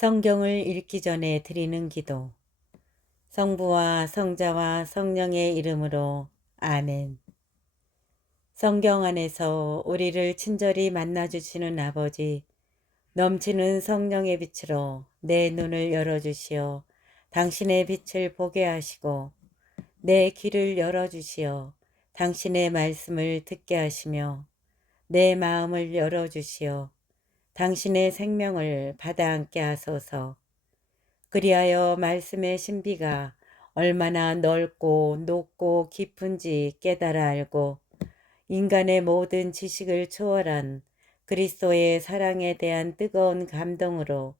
성경을 읽기 전에 드리는 기도. 성부와 성자와 성령의 이름으로 아멘. 성경 안에서 우리를 친절히 만나주시는 아버지, 넘치는 성령의 빛으로 내 눈을 열어주시어 당신의 빛을 보게 하시고, 내 귀를 열어주시어 당신의 말씀을 듣게 하시며, 내 마음을 열어주시어 당신의 생명을 받아 안게 하소서. 그리하여 말씀의 신비가 얼마나 넓고 높고 깊은지 깨달아 알고 인간의 모든 지식을 초월한 그리스도의 사랑에 대한 뜨거운 감동으로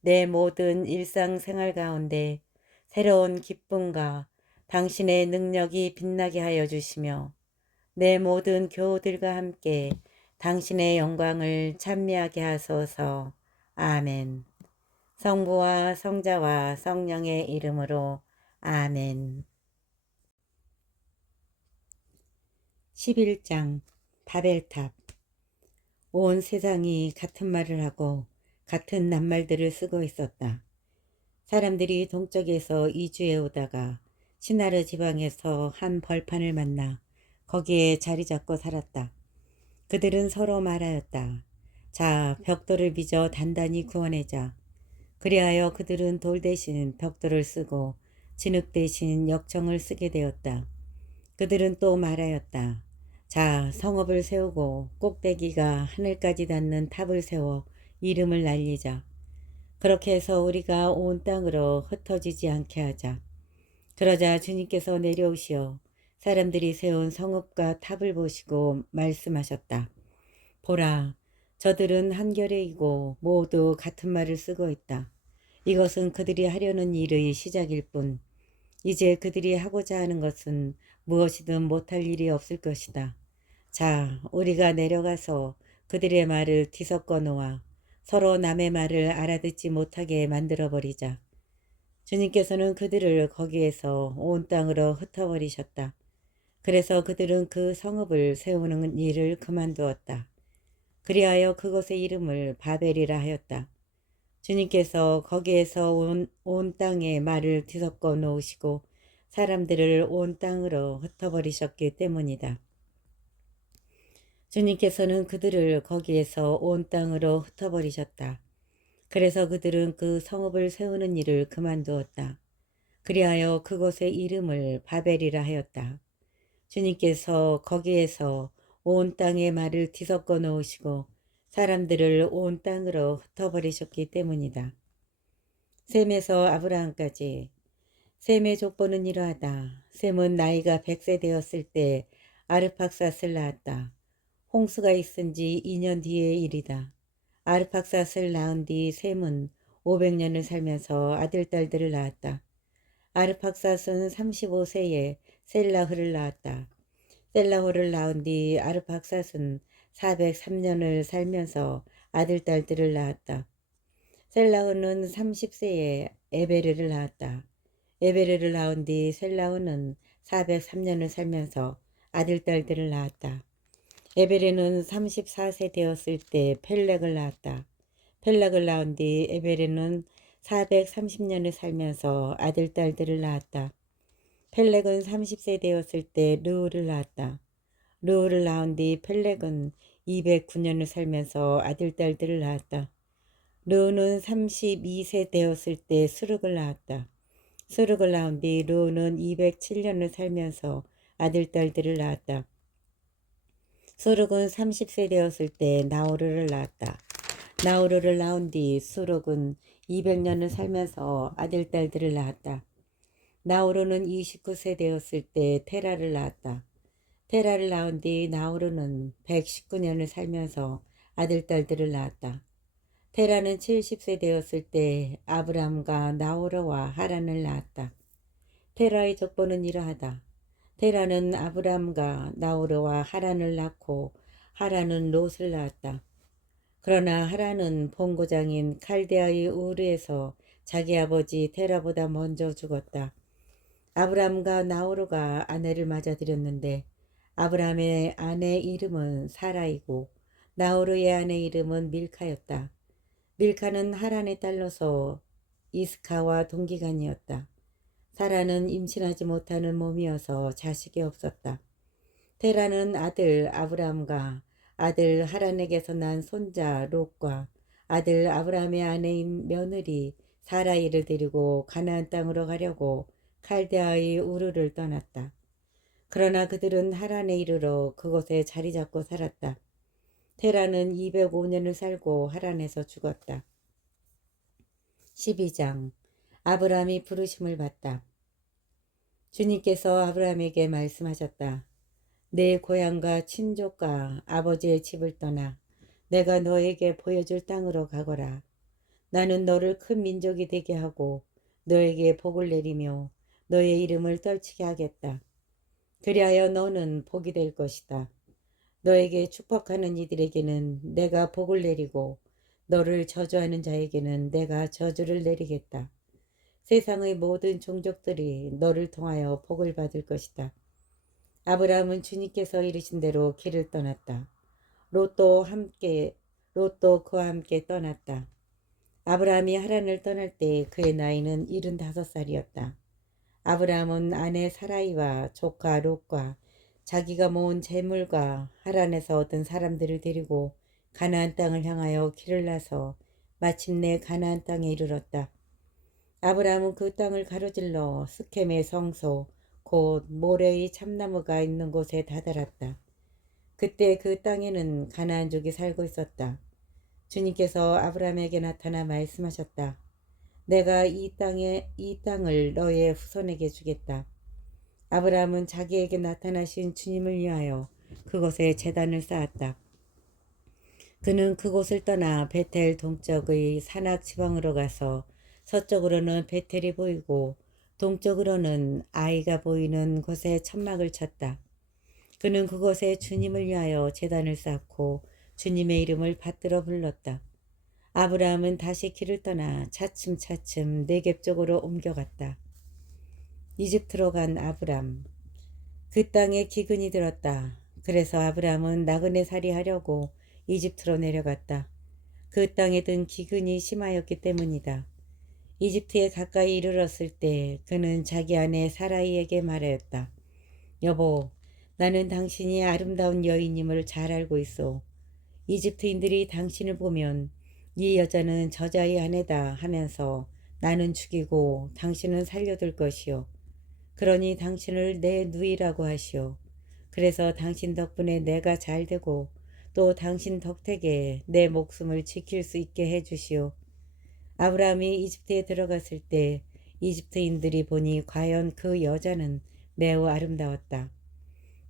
내 모든 일상생활 가운데 새로운 기쁨과 당신의 능력이 빛나게 하여 주시며 내 모든 교우들과 함께 당신의 영광을 찬미하게 하소서. 아멘. 성부와 성자와 성령의 이름으로 아멘. 11장 바벨탑. 온 세상이 같은 말을 하고 같은 낱말들을 쓰고 있었다. 사람들이 동쪽에서 이주해 오다가 시나르 지방에서 한 벌판을 만나 거기에 자리 잡고 살았다. 그들은 서로 말하였다. 자, 벽돌을 빚어 단단히 구워내자. 그리하여 그들은 돌 대신 벽돌을 쓰고 진흙 대신 역청을 쓰게 되었다. 그들은 또 말하였다. 자, 성읍을 세우고 꼭대기가 하늘까지 닿는 탑을 세워 이름을 날리자. 그렇게 해서 우리가 온 땅으로 흩어지지 않게 하자. 그러자 주님께서 내려오시어 사람들이 세운 성읍과 탑을 보시고 말씀하셨다. 보라, 저들은 한결에이고 모두 같은 말을 쓰고 있다. 이것은 그들이 하려는 일의 시작일 뿐, 이제 그들이 하고자 하는 것은 무엇이든 못할 일이 없을 것이다. 자, 우리가 내려가서 그들의 말을 뒤섞어 놓아 서로 남의 말을 알아듣지 못하게 만들어버리자. 주님께서는 그들을 거기에서 온 땅으로 흩어버리셨다. 그래서 그들은 그 성읍을 세우는 일을 그만두었다. 그리하여 그곳의 이름을 바벨이라 하였다. 주님께서 거기에서 온 땅에 말을 뒤섞어 놓으시고 사람들을 온 땅으로 흩어버리셨기 때문이다. 주님께서는 그들을 거기에서 온 땅으로 흩어버리셨다. 그래서 그들은 그 성읍을 세우는 일을 그만두었다. 그리하여 그곳의 이름을 바벨이라 하였다. 주님께서 거기에서 온 땅에 말을 뒤섞어 놓으시고 사람들을 온 땅으로 흩어버리셨기 때문이다. 셈에서 아브라함까지. 셈의 족보는 이러하다. 셈은 나이가 100세 되었을 때 아르팍삿을 낳았다. 홍수가 있은 지 2년 뒤의 일이다. 아르팍삿을 낳은 뒤 셈은 500년을 살면서 아들, 딸들을 낳았다. 아르팍삿은 35세에 셀라흐를 낳았다. 셀라흐를 낳은 뒤 아르팍삿은 403년을 살면서 아들, 딸들을 낳았다. 셀라흐는 30세에 에베르를 낳았다. 에베르를 낳은 뒤 셀라흐는 403년을 살면서 아들, 딸들을 낳았다. 에베르는 34세 되었을 때 펠렉을 낳았다. 펠렉을 낳은 뒤 에베르는 430년을 살면서 아들, 딸들을 낳았다. 펠렉은 30세 되었을 때 르우를 낳았다. 르우를 낳은 뒤 펠렉은 209년을 살면서 아들, 딸들을 낳았다. 르우는 32세 되었을 때 수룩을 낳았다. 수룩을 낳은 뒤 르우는 207년을 살면서 아들, 딸들을 낳았다. 수룩은 30세 되었을 때 나우르를 낳았다. 나우르를 낳은 뒤 수룩은 200년을 살면서 아들, 딸들을 낳았다. 나우르는 29세 되었을 때 테라를 낳았다. 테라를 낳은 뒤 나우르는 119년을 살면서 아들, 딸들을 낳았다. 테라는 70세 되었을 때 아브람과 나우르와 하란을 낳았다. 테라의 족보는 이러하다. 테라는 아브람과 나우르와 하란을 낳고 하란은 롯을 낳았다. 그러나 하란은 본고장인 칼데아의 우르에서 자기 아버지 테라보다 먼저 죽었다. 아브람과 나우르가 아내를 맞아들였는데 아브람의 아내 이름은 사라이고 나우르의 아내 이름은 밀카였다. 밀카는 하란의 딸로서 이스카와 동기간이었다. 사라는 임신하지 못하는 몸이어서 자식이 없었다. 테라는 아들 아브람과 아들 하란에게서 난 손자 롯과 아들 아브람의 아내인 며느리 사라이를 데리고 가나안 땅으로 가려고 칼데아의 우르를 떠났다. 그러나 그들은 하란에 이르러 그곳에 자리 잡고 살았다. 테라는 205년을 살고 하란에서 죽었다. 12장 아브람이 부르심을 받다. 주님께서 아브람에게 말씀하셨다. 내 고향과 친족과 아버지의 집을 떠나 내가 너에게 보여줄 땅으로 가거라. 나는 너를 큰 민족이 되게 하고 너에게 복을 내리며 너의 이름을 떨치게 하겠다. 그리하여 너는 복이 될 것이다. 너에게 축복하는 이들에게는 내가 복을 내리고 너를 저주하는 자에게는 내가 저주를 내리겠다. 세상의 모든 종족들이 너를 통하여 복을 받을 것이다. 아브라함은 주님께서 이르신 대로 길을 떠났다. 롯도 그와 함께 떠났다. 아브라함이 하란을 떠날 때 그의 나이는 75살이었다. 아브라함은 아내 사라이와 조카 롯과 자기가 모은 재물과 하란에서 얻은 사람들을 데리고 가나안 땅을 향하여 길을 나서 마침내 가나안 땅에 이르렀다. 아브라함은 그 땅을 가로질러 스켐의 성소 곧 모레의 참나무가 있는 곳에 다다랐다. 그때 그 땅에는 가나안족이 살고 있었다. 주님께서 아브라함에게 나타나 말씀하셨다. 내가 이 땅을 너의 후손에게 주겠다. 아브라함은 자기에게 나타나신 주님을 위하여 그곳에 제단을 쌓았다. 그는 그곳을 떠나 베텔 동쪽의 산악 지방으로 가서 서쪽으로는 베텔이 보이고 동쪽으로는 아이가 보이는 곳에 천막을 쳤다. 그는 그곳에 주님을 위하여 제단을 쌓고 주님의 이름을 받들어 불렀다. 아브라함은 다시 길을 떠나 차츰차츰 네겝 쪽으로 옮겨갔다. 이집트로 간 아브람. 그 땅에 기근이 들었다. 그래서 아브라함은 나그네 살이 하려고 이집트로 내려갔다. 그 땅에 든 기근이 심하였기 때문이다. 이집트에 가까이 이르렀을 때 그는 자기 아내 사라이에게 말하였다. 여보, 나는 당신이 아름다운 여인임을 잘 알고 있어. 이집트인들이 당신을 보면 이 여자는 저자의 아내다 하면서 나는 죽이고 당신은 살려둘 것이요. 그러니 당신을 내 누이라고 하시오. 그래서 당신 덕분에 내가 잘되고 또 당신 덕택에 내 목숨을 지킬 수 있게 해주시오. 아브라함이 이집트에 들어갔을 때 이집트인들이 보니 과연 그 여자는 매우 아름다웠다.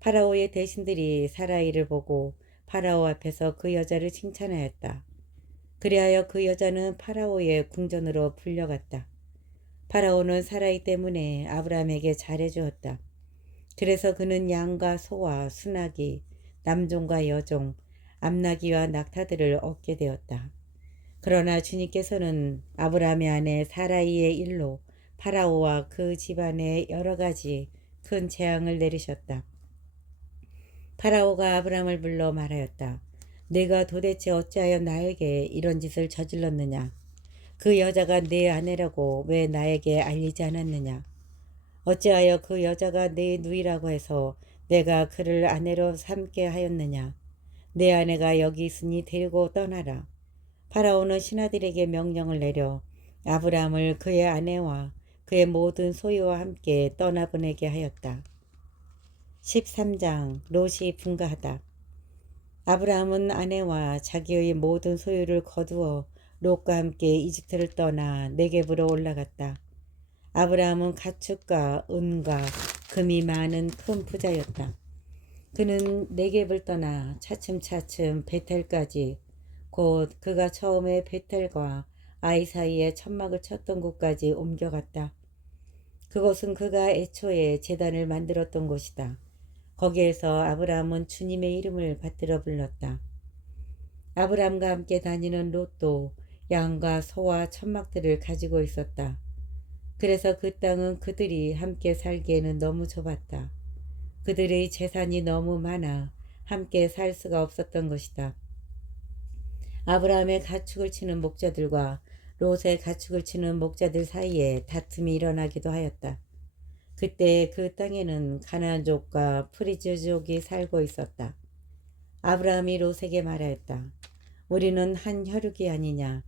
파라오의 대신들이 사라이를 보고 파라오 앞에서 그 여자를 칭찬하였다. 그리하여 그 여자는 파라오의 궁전으로 불려갔다. 파라오는 사라이 때문에 아브라함에게 잘해주었다. 그래서 그는 양과 소와 수나기, 남종과 여종, 암나기와 낙타들을 얻게 되었다. 그러나 주님께서는 아브라함의 아내 사라이의 일로 파라오와 그 집안에 여러 가지 큰 재앙을 내리셨다. 파라오가 아브라함을 불러 말하였다. 네가 도대체 어찌하여 나에게 이런 짓을 저질렀느냐? 그 여자가 네 아내라고 왜 나에게 알리지 않았느냐? 어찌하여 그 여자가 내 누이라고 해서 내가 그를 아내로 삼게 하였느냐? 내 아내가 여기 있으니 데리고 떠나라. 파라오는 신하들에게 명령을 내려 아브라함을 그의 아내와 그의 모든 소유와 함께 떠나보내게 하였다. 13장 롯이 분가하다. 아브라함은 아내와 자기의 모든 소유를 거두어 롯과 함께 이집트를 떠나 네겝으로 올라갔다. 아브라함은 가축과 은과 금이 많은 큰 부자였다. 그는 네겝을 떠나 차츰차츰 베텔까지 곧 그가 처음에 베텔과 아이 사이에 천막을 쳤던 곳까지 옮겨갔다. 그곳은 그가 애초에 제단을 만들었던 곳이다. 거기에서 아브라함은 주님의 이름을 받들어 불렀다. 아브라함과 함께 다니는 롯도 양과 소와 천막들을 가지고 있었다. 그래서 그 땅은 그들이 함께 살기에는 너무 좁았다. 그들의 재산이 너무 많아 함께 살 수가 없었던 것이다. 아브라함의 가축을 치는 목자들과 롯의 가축을 치는 목자들 사이에 다툼이 일어나기도 하였다. 그때 그 땅에는 가나안족과 프리즈족이 살고 있었다. 아브라함이 롯에게 말하였다. 우리는 한 혈육이 아니냐.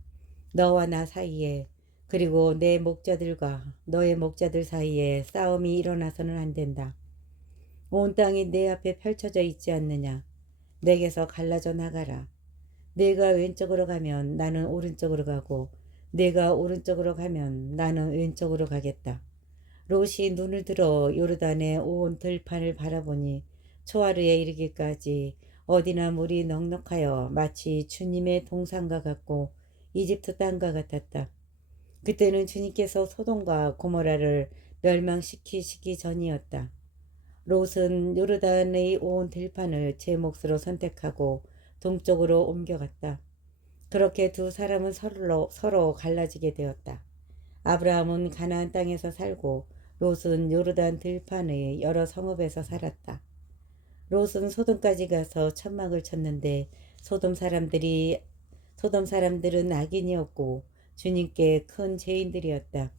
너와 나 사이에 그리고 내 목자들과 너의 목자들 사이에 싸움이 일어나서는 안 된다. 온 땅이 내 앞에 펼쳐져 있지 않느냐. 내게서 갈라져 나가라. 내가 왼쪽으로 가면 나는 오른쪽으로 가고 내가 오른쪽으로 가면 나는 왼쪽으로 가겠다. 롯이 눈을 들어 요르단의 온 들판을 바라보니 초하루에 이르기까지 어디나 물이 넉넉하여 마치 주님의 동산과 같고 이집트 땅과 같았다. 그때는 주님께서 소돔과 고모라를 멸망시키시기 전이었다. 롯은 요르단의 온 들판을 제 몫으로 선택하고 동쪽으로 옮겨갔다. 그렇게 두 사람은 서로 갈라지게 되었다. 아브라함은 가나안 땅에서 살고 롯은 요르단 들판의 여러 성읍에서 살았다. 롯은 소돔까지 가서 천막을 쳤는데 소돔 사람들은 악인이었고 주님께 큰 죄인들이었다.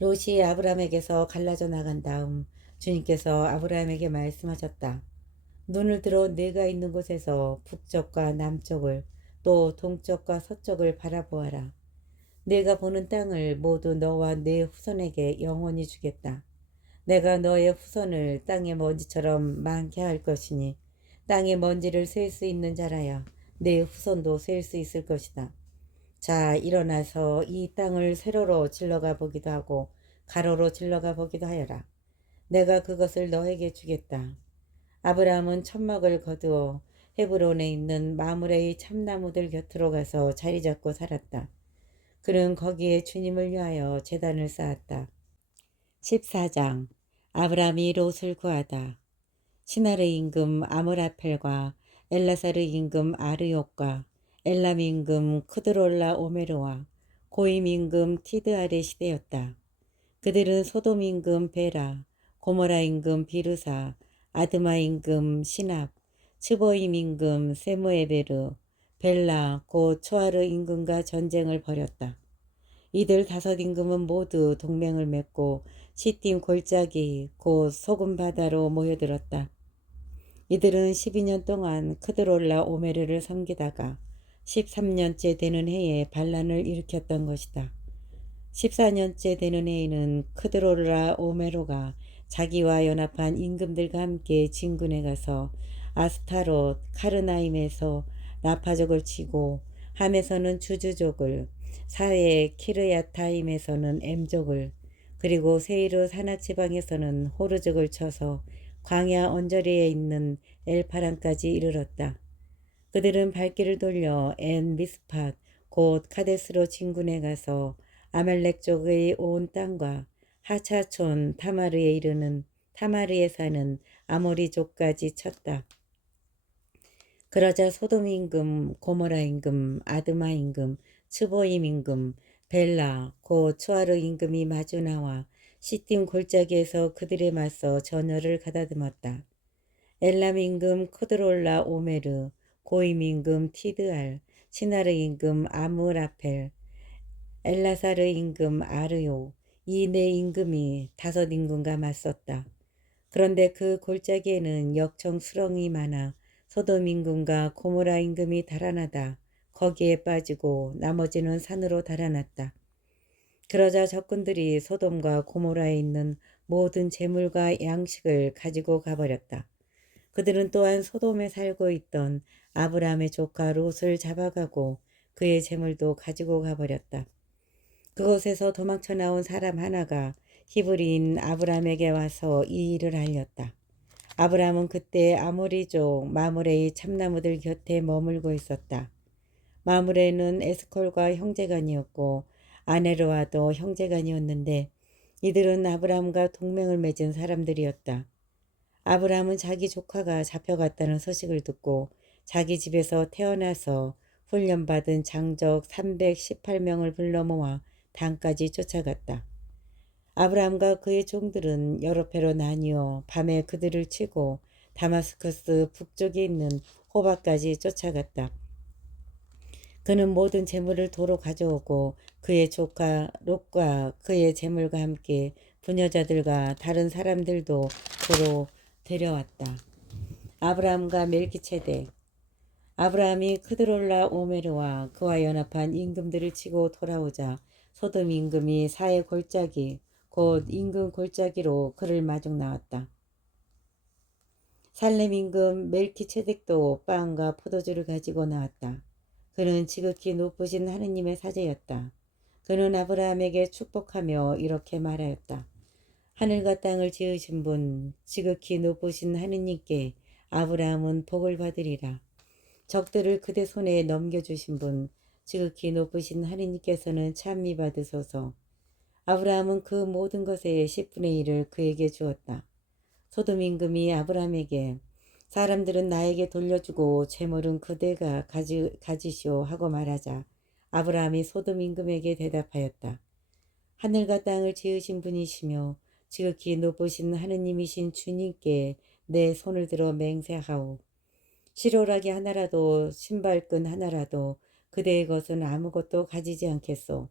롯이 아브라함에게서 갈라져 나간 다음 주님께서 아브라함에게 말씀하셨다. 눈을 들어 내가 있는 곳에서 북쪽과 남쪽을 또 동쪽과 서쪽을 바라보아라. 내가 보는 땅을 모두 너와 내 후손에게 영원히 주겠다. 내가 너의 후손을 땅의 먼지처럼 많게 할 것이니 땅의 먼지를 셀 수 있는 자라야 내 후손도 셀 수 있을 것이다. 자, 일어나서 이 땅을 세로로 질러가 보기도 하고 가로로 질러가 보기도 하여라. 내가 그것을 너에게 주겠다. 아브라함은 천막을 거두어 헤브론에 있는 마므레의 참나무들 곁으로 가서 자리 잡고 살았다. 그는 거기에 주님을 위하여 제단을 쌓았다. 14장 아브라함이 롯을 구하다. 시나르 임금 아므라펠과 엘라사르 임금 아르욕과 엘람 임금 크드롤라 오메르와 고임 임금 티드알의 시대였다. 그들은 소돔 임금 베라, 고모라 임금 비르사, 아드마 임금 시납, 츠보임 임금 세무에베르, 벨라 곧 초아르 임금과 전쟁을 벌였다. 이들 다섯 임금은 모두 동맹을 맺고 시딤 골짜기 곧 소금 바다로 모여들었다. 이들은 12년 동안 크드롤라 오메르를 섬기다가 13년째 되는 해에 반란을 일으켰던 것이다. 14년째 되는 해에는 크드롤라 오메로가 자기와 연합한 임금들과 함께 진군에 가서 아스타롯 카르나임에서 라파족을 치고 함에서는 주주족을 사해 키르야타임에서는 엠족을 그리고 세이르 산악지방에서는 호르족을 쳐서 광야 언저리에 있는 엘파란까지 이르렀다. 그들은 발길을 돌려 엔 미스팟 곧 카데스로 진군에 가서 아말렉 쪽의 온 땅과 하차촌 타마르에 이르는 타마르에 사는 아모리족까지 쳤다. 그러자 소돔 임금, 고모라 임금, 아드마 임금, 츠보임 임금, 벨라, 곧 초아르 임금이 마주 나와 시딤 골짜기에서 그들에 맞서 전열을 가다듬었다. 엘람 임금 크드롤라 오메르, 고임 임금 티드알, 시나르 임금 아므라펠, 엘라사르 임금 아르요, 이 네 임금이 다섯 임금과 맞섰다. 그런데 그 골짜기에는 역청 수렁이 많아 소돔 임금과 고모라 임금이 달아나다 거기에 빠지고 나머지는 산으로 달아났다. 그러자 적군들이 소돔과 고모라에 있는 모든 재물과 양식을 가지고 가버렸다. 그들은 또한 소돔에 살고 있던 아브라함의 조카 롯을 잡아가고 그의 재물도 가지고 가버렸다. 그곳에서 도망쳐 나온 사람 하나가 히브리인 아브라함에게 와서 이 일을 알렸다. 아브라함은 그때 아모리족 마므레의 참나무들 곁에 머물고 있었다. 마므레는 에스콜과 형제간이었고 아네르와도 형제간이었는데 이들은 아브라함과 동맹을 맺은 사람들이었다. 아브라함은 자기 조카가 잡혀갔다는 소식을 듣고 자기 집에서 태어나서 훈련받은 장적 318명을 불러 모아 단까지 쫓아갔다. 아브라함과 그의 종들은 여러 패로 나뉘어 밤에 그들을 치고 다마스커스 북쪽에 있는 호바까지 쫓아갔다. 그는 모든 재물을 도로 가져오고 그의 조카 롯과 그의 재물과 함께 부녀자들과 다른 사람들도 도로 데려왔다. 아브라함과 멜기체덱. 아브라함이 크드롤라 오메르와 그와 연합한 임금들을 치고 돌아오자 소돔 임금이 사해 골짜기 곧 임금 골짜기로 그를 마중 나왔다. 살렘 임금 멜키체덱도 빵과 포도주를 가지고 나왔다. 그는 지극히 높으신 하느님의 사제였다. 그는 아브라함에게 축복하며 이렇게 말하였다. 하늘과 땅을 지으신 분, 지극히 높으신 하느님께 아브라함은 복을 받으리라. 적들을 그대 손에 넘겨주신 분, 지극히 높으신 하느님께서는 찬미 받으소서. 아브라함은 그 모든 것의 10분의 1을 그에게 주었다. 소돔 임금이 아브라함에게 사람들은 나에게 돌려주고 재물은 그대가 가지시오 하고 말하자 아브라함이 소돔 임금에게 대답하였다. 하늘과 땅을 지으신 분이시며 지극히 높으신 하느님이신 주님께 내 손을 들어 맹세하오. 실오라기 하나라도 신발끈 하나라도 그대의 것은 아무것도 가지지 않겠소.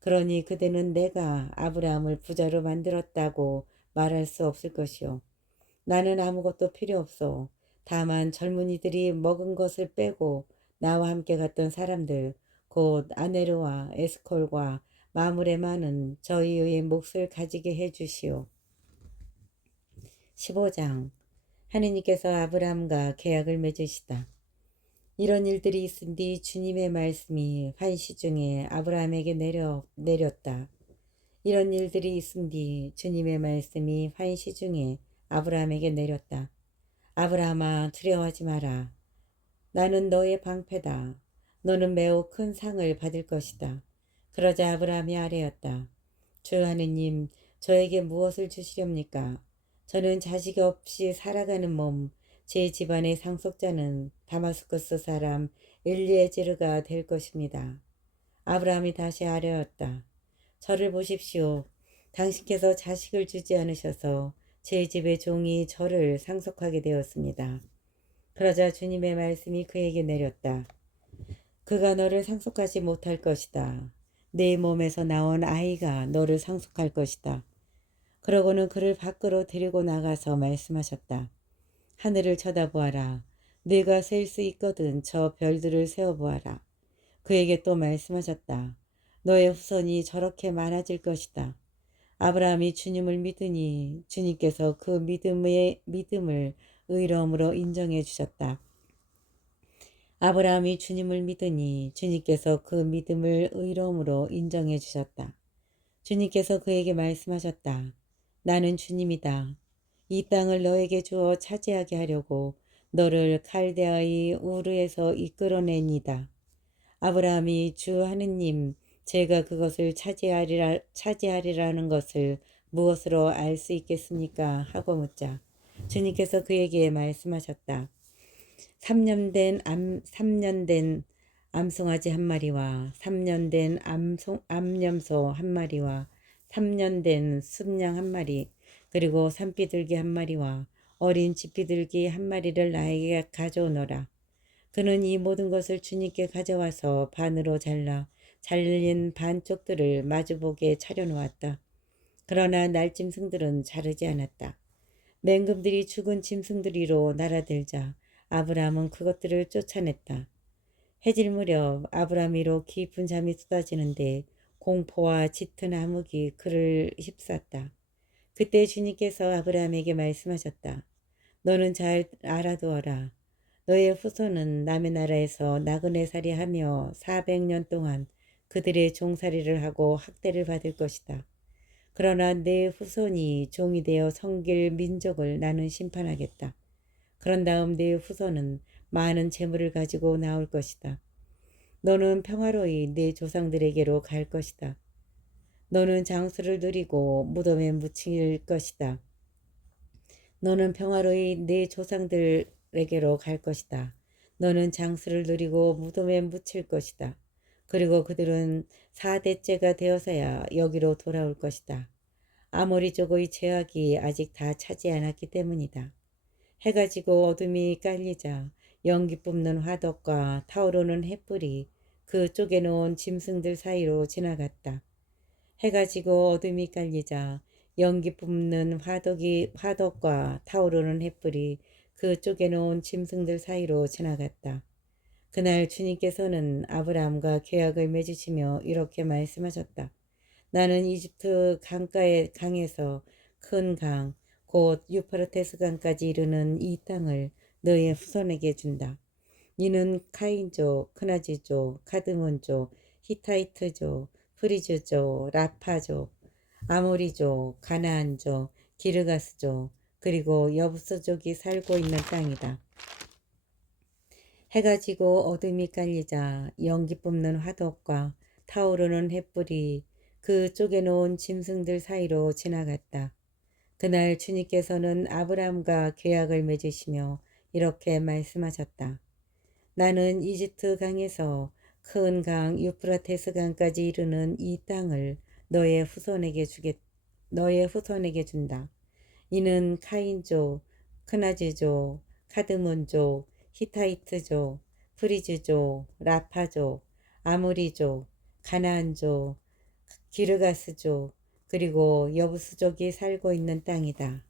그러니 그대는 내가 아브라함을 부자로 만들었다고 말할 수 없을 것이오. 나는 아무것도 필요 없소. 다만 젊은이들이 먹은 것을 빼고 나와 함께 갔던 사람들, 곧 아네르와 에스콜과 마물에 많은 저희의 몫을 가지게 해주시오. 15장. 하느님께서 아브라함과 계약을 맺으시다. 이런 일들이 있은 뒤 주님의 말씀이 환시 중에 아브라함에게 내렸다. 이런 일들이 있은 뒤 주님의 말씀이 환시 중에 아브라함에게 내렸다. 아브라함아 두려워하지 마라. 나는 너의 방패다. 너는 매우 큰 상을 받을 것이다. 그러자 아브라함이 아뢰었다. 주 하느님, 저에게 무엇을 주시렵니까? 저는 자식 없이 살아가는 몸, 제 집안의 상속자는 다마스쿠스 사람 엘리에제르가 될 것입니다. 아브라함이 다시 아뢰었다. 저를 보십시오. 당신께서 자식을 주지 않으셔서 제 집의 종이 저를 상속하게 되었습니다. 그러자 주님의 말씀이 그에게 내렸다. 그가 너를 상속하지 못할 것이다. 내 몸에서 나온 아이가 너를 상속할 것이다. 그러고는 그를 밖으로 데리고 나가서 말씀하셨다. 하늘을 쳐다보아라. 네가 셀 수 있거든 저 별들을 세어보아라. 그에게 또 말씀하셨다. 너의 후손이 저렇게 많아질 것이다. 아브라함이 주님을 믿으니 주님께서 그 믿음을 의로움으로 인정해 주셨다. 아브라함이 주님을 믿으니 주님께서 그 믿음을 의로움으로 인정해 주셨다. 주님께서 그에게 말씀하셨다. 나는 주님이다. 이 땅을 너에게 주어 차지하게 하려고 너를 칼데아의 우르에서 이끌어내니다. 아브라함이 주 하느님 제가 그것을 차지하리라는 것을 무엇으로 알 수 있겠습니까? 하고 묻자 주님께서 그에게 말씀하셨다. 3년 된 암송아지 한 마리와 3년 된 암염소 한 마리와 3년 된 순양 한 마리 그리고 산비둘기 한 마리와 어린 집비둘기 한 마리를 나에게 가져오너라. 그는 이 모든 것을 주님께 가져와서 반으로 잘린 반쪽들을 마주보게 차려놓았다. 그러나 날짐승들은 자르지 않았다. 맹금들이 죽은 짐승들이로 날아들자 아브라함은 그것들을 쫓아냈다. 해질 무렵 아브라함이로 깊은 잠이 쏟아지는데 공포와 짙은 암흑이 그를 휩쌌다. 그때 주님께서 아브라함에게 말씀하셨다. 너는 잘 알아두어라. 너의 후손은 남의 나라에서 나그네살이 하며 400년 동안 그들의 종살이를 하고 학대를 받을 것이다. 그러나 내 후손이 종이 되어 섬길 민족을 나는 심판하겠다. 그런 다음 내 후손은 많은 재물을 가지고 나올 것이다. 너는 평화로이 내 조상들에게로 갈 것이다. 너는 장수를 누리고 무덤에 묻힐 것이다. 너는 평화로이 내 조상들에게로 갈 것이다. 너는 장수를 누리고 무덤에 묻힐 것이다. 그리고 그들은 4대째가 되어서야 여기로 돌아올 것이다. 아모리족의 죄악이 아직 다 차지 않았기 때문이다. 해가 지고 어둠이 깔리자 연기 뿜는 화덕과 타오르는 횃불이 그 쪼개놓은 짐승들 사이로 지나갔다. 해가 지고 어둠이 깔리자 연기 뿜는 화덕과 타오르는 햇불이 그 쪼개놓은 짐승들 사이로 지나갔다. 그날 주님께서는 아브라함과 계약을 맺으시며 이렇게 말씀하셨다. 나는 이집트 강에서 큰 강, 곧 유프라테스 강까지 이르는 이 땅을 너의 후손에게 준다. 이는 카인족, 크나지족, 카드몬족, 히타이트족, 프리즈족, 라파족, 아모리족, 가나안족, 기르가스족, 그리고 여부스족이 살고 있는 땅이다. 해가 지고 어둠이 깔리자 연기 뿜는 화덕과 타오르는 햇불이 그 쪼개놓은 짐승들 사이로 지나갔다. 그날 주님께서는 아브라함과 계약을 맺으시며 이렇게 말씀하셨다. 나는 이집트 강에서 큰 강 유프라테스 강까지 이르는 이 땅을 너의 후손에게 준다. 이는 카인족, 크나즈족, 카드몬족, 히타이트족, 프리즈족, 라파족, 아모리족, 가나안족, 기르가스족, 그리고 여부스족이 살고 있는 땅이다.